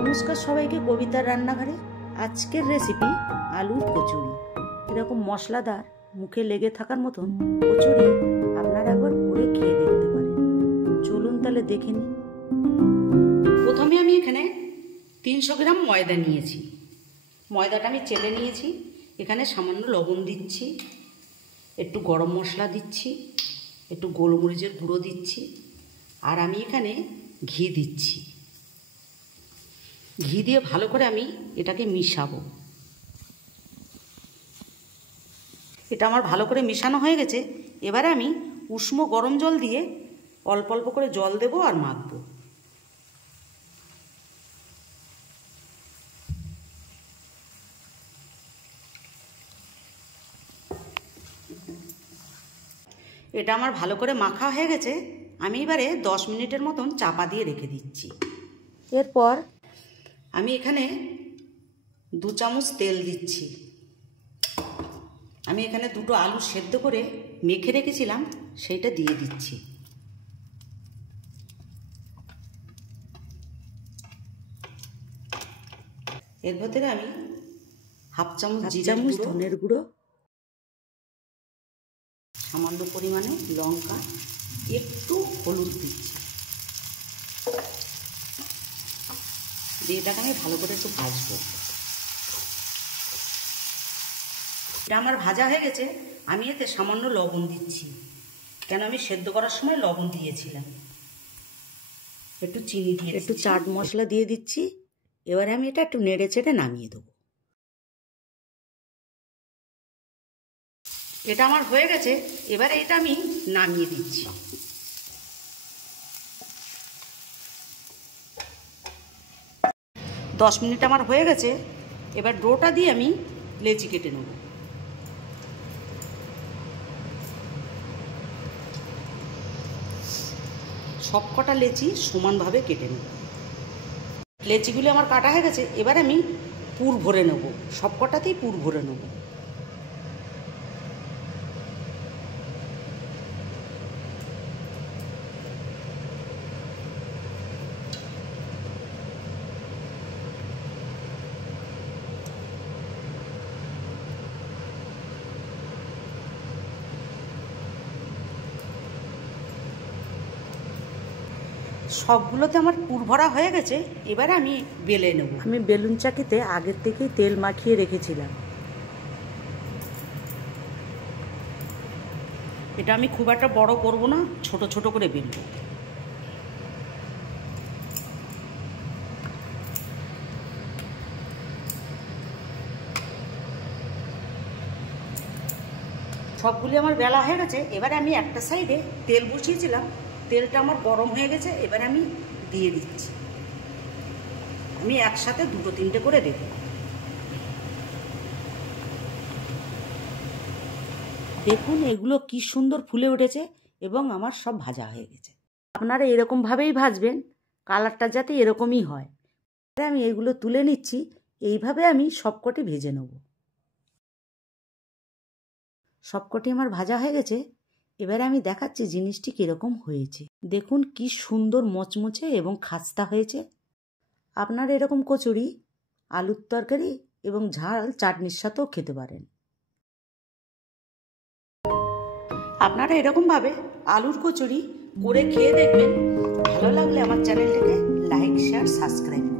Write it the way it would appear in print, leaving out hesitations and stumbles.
নমস্কার সবাইকে কবিতার রান্নাঘরে। আজকের রেসিপি আলুর কচুরি। এরকম মশলাদার মুখে লেগে থাকার মতন কচুরি আপনারা একবার করে খেয়ে দেখতে পারেন। চলুন তাহলে দেখে নিই। প্রথমে আমি এখানে 300 গ্রাম ময়দা নিয়েছি। ময়দাটা আমি চেলে নিয়েছি। এখানে সামান্য লবণ দিচ্ছি, একটু গরম মশলা দিচ্ছি, একটু গোলমরিচের গুঁড়ো দিচ্ছি, আর আমি এখানে ঘি দিচ্ছি। ঘি দিয়ে ভালো করে আমি এটাকে মিশাবো। এটা আমার ভালো করে মিশানো হয়ে গেছে। এবারে আমি উষ্ণ গরম জল দিয়ে অল্প অল্প করে জল দেবো আর মাখবো। এটা আমার ভালো করে মাখা হয়ে গেছে। আমি এবারে 10 মিনিটের মতন চাপা দিয়ে রেখে দিচ্ছি। এরপর আমি এখানে 2 চামচ তেল দিচ্ছি। আমি এখানে 2টো আলু সেদ্ধ করে মেখে রেখেছিলাম, সেইটা দিয়ে দিচ্ছি। এর ভেতরে আমি হাফ চামচ ধনের গুঁড়ো, সামান্য পরিমাণে লঙ্কা, একটু হলুদ দিচ্ছি। দিয়ে এটাকে আমি ভালো করে একটু ভাজবো। এটা আমার ভাজা হয়ে গেছে। আমি এতে সামান্য লবণ দিচ্ছি, কেন আমি সেদ্ধ করার সময় লবণ দিয়েছিলাম। একটু চিনি দিয়ে, একটু চাট মশলা দিয়ে দিচ্ছি। এবারে আমি এটা একটু নেড়ে চেড়ে নামিয়ে দেবো। এটা আমার হয়ে গেছে। এবারে এটা আমি নামিয়ে দিচ্ছি। দশ মিনিট আমার হয়ে গেছে। এবার ডোটা দিয়ে আমি লেচি কেটে নেব। সবকটা লেচি সমানভাবে কেটে নেব। লেচিগুলি আমার কাটা হয়ে গেছে। এবার আমি পুর ভরে নেব, সবকটাতেই পুর ভরে নেব। সবগুলোতে আমার পুর ভরা হয়ে গেছে। এবারে আমি বেলে নেব। আমি বেলুন চাকিতে আগের থেকেই তেল মাখিয়ে রেখেছিলাম। এটা আমি খুব একটা বড় করব না, ছোট ছোট করে বেলব। সবগুলি আমার বেলা হয়ে গেছে। এবারে আমি একটা সাইডে তেল বসিয়েছিলাম, তেলটা আমার গরম হয়ে গেছে। এবারে আমি দিয়ে দিচ্ছি। আমি একসাথে 2-3টে করে দেব। দেখুন এগুলো কি সুন্দর ফুলে উঠেছে এবং আমার সব ভাজা হয়ে গেছে। আপনারা এরকমভাবেই ভাজবেন, কালারটা যাতে এরকমই হয়। আমি এগুলো তুলে নিচ্ছি। এইভাবে আমি সবকটি ভেজে নেব। সবকটি আমার ভাজা হয়ে গেছে। এবারে আমি দেখাচ্ছি জিনিসটি কীরকম হয়েছে। দেখুন কি সুন্দর মচমচে এবং খাস্তা হয়েছে। আপনারা এরকম কচুরি আলুর তরকারি এবং ঝাল চাটনির সাথেও খেতে পারেন। আপনারা এরকমভাবে আলুর কচুরি করে খেয়ে দেখবেন। ভালো লাগলে আমার চ্যানেলটিকে লাইক, শেয়ার, সাবস্ক্রাইব করুন।